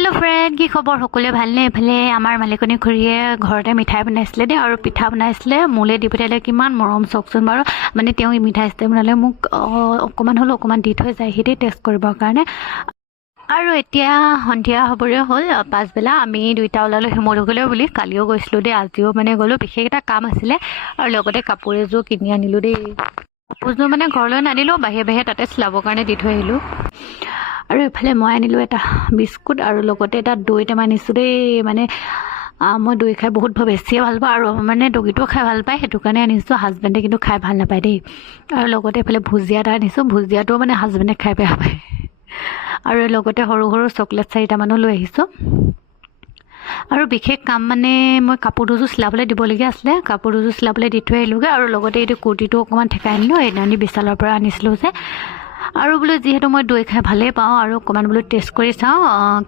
hello friend की खबर सकलोरे भालने एफाले आमार मालिकनी खुरीये घरते मिठाई बनाइছিলে दे और पिठा बनाइছিলে मोले दि पठाइले किमान मरम सकचोन बारो माने तेउ मिठाई स्टे बनाले मुक अकमान हलो अकमान दि थৈ जाय हिते टेस्ट करिबर कारणे আৰু এতিয়া সন্ধিয়া হ'বৰে হ'ল পাছবেলা আমি দুইটা ওলালো হিমলগুলে বুলি কালিও গৈছিলো দে আজিও মানে গলো বিশেষ এটা কাম আছিলে আৰু লগতে কাপোৰ এযোৰ কিনি আনিলো দে কাপোৰযোৰ মানে ঘৰলৈ নানিলো বাহিৰে বাহিৰে তাতে স্লাবৰ কাৰণে দি থৈ আহিলো আৰু এফালে মই আনিলো এটা বিস্কুট আৰু লগতে এটা দৈ টেমা আনিছো দে মানে মই দৈ খাই বহুত বেছিয়ে ভাল পাওঁ আৰু মানে দগিটো খাই ভাল পায় হেতু কাৰণে আনিছো হাজবেণ্ডে কিন্তু খাই ভাল নাপায় দেই আৰু লগতে এফালে ভুজিয়া এটা আনিছো ভুজিয়াটো মানে হাজবেণ্ডে খাই বেয়া পায় আৰু লগতে সৰু সৰু চকলেট 4টা মানো লৈ আহিছো আৰু বিশেষ কাম মানে মই কাপোৰ দুজো স্লাবলে দিবলগীয়া আছিল কাপোৰ দুজো স্লাবলে দি থৈ আহিলোগে আৰু লগতে এই কুৰ্তিটো অকমান ঠেকাই আনিলো এনানি বিশালৰ পৰা আনিছিলো যে আৰু বোলে যিহেতু মই দৈ খাই ভালে পাওঁ আৰু অকমান বোলে টেষ্ট কৰি চাওঁ